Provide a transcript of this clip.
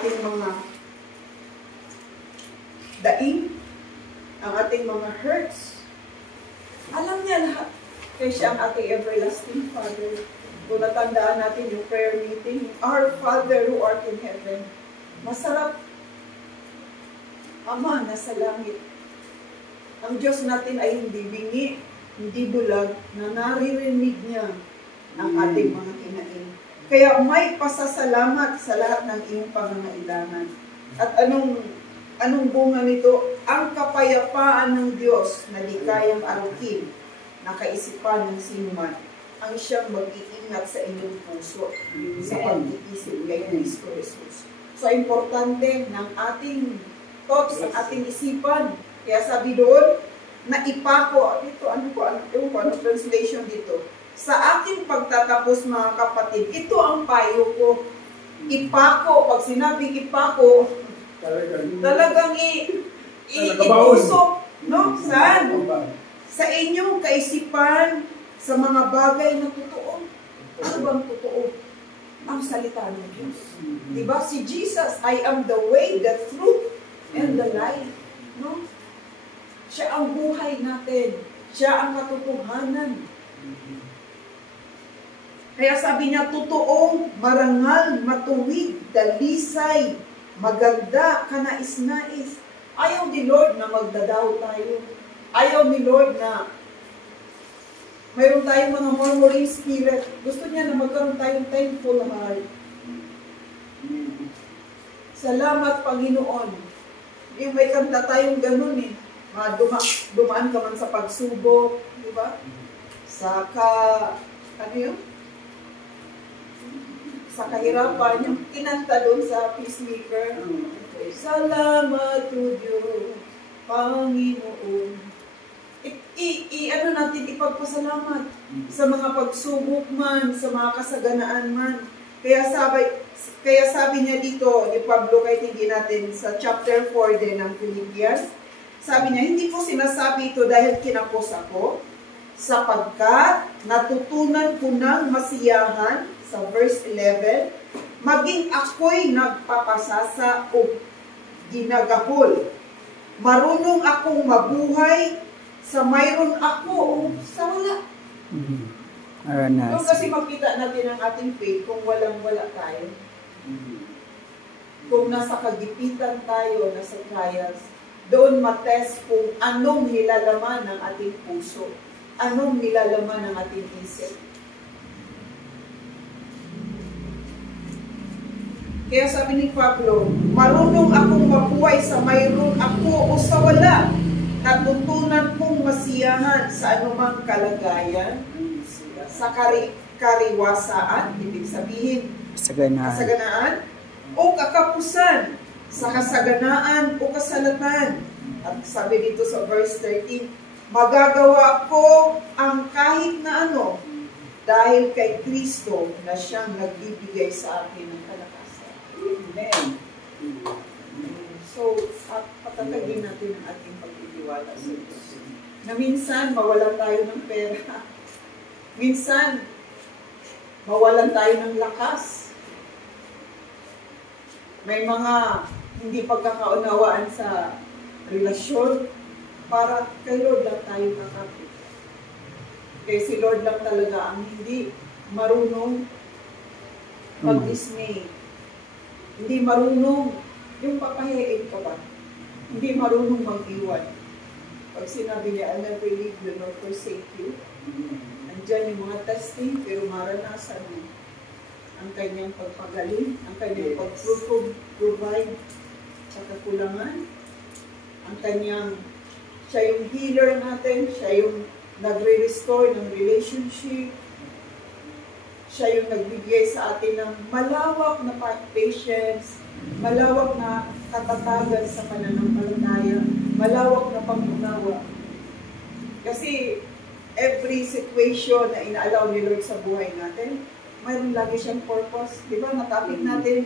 ating mga daing, ang ating mga hurts. Alam niya lahat. Kaya siya ang ating everlasting Father. Kung natandaan natin yung prayer meeting, Our Father who art in heaven. Masarap. Ama, nasa langit. Ang Diyos natin ay hindi bingi, hindi bulag, na naririnig niya ang ating mga hinaing. Kaya may pasasalamat sa lahat ng iyong pangangailangan. At anong bunga nito? Ang kapayapaan ng Diyos na di kayang arukin na kaisipan ng sinuman ang siyang mag-iingat sa inyong puso sa pag-iisip kay Kristo Jesus. So, importante ng ating thoughts, ang ating isipan. Kaya sabi doon, na ipako, dito, ano translation dito? Sa aking pagtatapos, mga kapatid, ito ang payo ko. Ipako, pag sinabing ipako, talagang itusok, no? Saan? Sa inyong kaisipan, sa mga bagay na totoo. Ano bang totoo? Ang salita ng Diyos. Diba? Si Jesus, I am the way, the truth, and the life. No? Siya ang buhay natin. Siya ang katotohanan. Kaya sabi niya, totoong, marangal, matuwid, dalisay, maganda, kanais-nais. Ayaw ni Lord na magdadaw tayo. Ayaw ni Lord na mayroon tayong mga murmuring spirit. Gusto niya na magkaroon tayong thankful heart. Salamat, Panginoon. Yung may kanta tayong ganun eh. Dumaan ka man sa pagsubok, di ba? Ano yun? Sa kahirapan, yung kinanta doon sa peacemaker. Salamat to Diyos, Panginoon. Ano natin, ipagpasalamat sa mga pagsubok man, sa mga kasaganaan man. Kaya sabi niya dito, ni Pablo, kahit hindi natin, sa chapter 4 din ng Philippians, sabi niya, hindi ko sinasabi ito dahil kinapos ako, sapagkat natutunan ko ng masiyahan, sa verse 11, maging ako'y nagpapasasa o ginagahol. Marunong akong mabuhay sa mayroon ako o sa wala. Doon kasi makita natin ang ating faith kung walang-wala tayo. Kung nasa kagipitan tayo, nasa trials, doon matest kung anong nilalaman ng ating puso, anong nilalaman ng ating isip. Kaya sabi ni Pablo, marunong akong mabuhay sa mayroon ako o sa wala. Natutunan kong masiyahan sa anumang kalagayan, sa kariwasaan, ibig sabihin, kasaganaan, o kakapusan, sa kasaganaan o kasalatan. At sabi dito sa verse 13, magagawa ko ang kahit na ano, dahil kay Kristo na siyang nagbibigay sa akin ng kalakasan. Amen. So, patatagin natin ang ating pagtitiwala sa Diyos. Na minsan, mawalan tayo ng pera. Minsan, mawalan tayo ng lakas. May mga hindi pagkakaunawaan sa relasyon. Para kay Lord lang tayo kakapit. Kaya si Lord lang talaga ang hindi marunong mag-dismay. Hindi marunong yung papahiin ka ba? Hindi marunong mag-iwan. Pag sinabi niya, I'll never leave you nor forsake you. Andyan yung mga testing, pero maranasan mo ang kanyang pagpagaling, ang kanyang pag-provide sa kakulangan, ang kanyang, siya yung healer natin, siya yung nagre-restore ng relationship, siya yung nagbigay sa atin ng malawak na patience, malawak na katatagan sa pananampalataya, malawak na pangunawa. Kasi every situation na inaalaw ni Lord sa buhay natin, mayroon lagi siyang purpose. Di ba? Natapik natin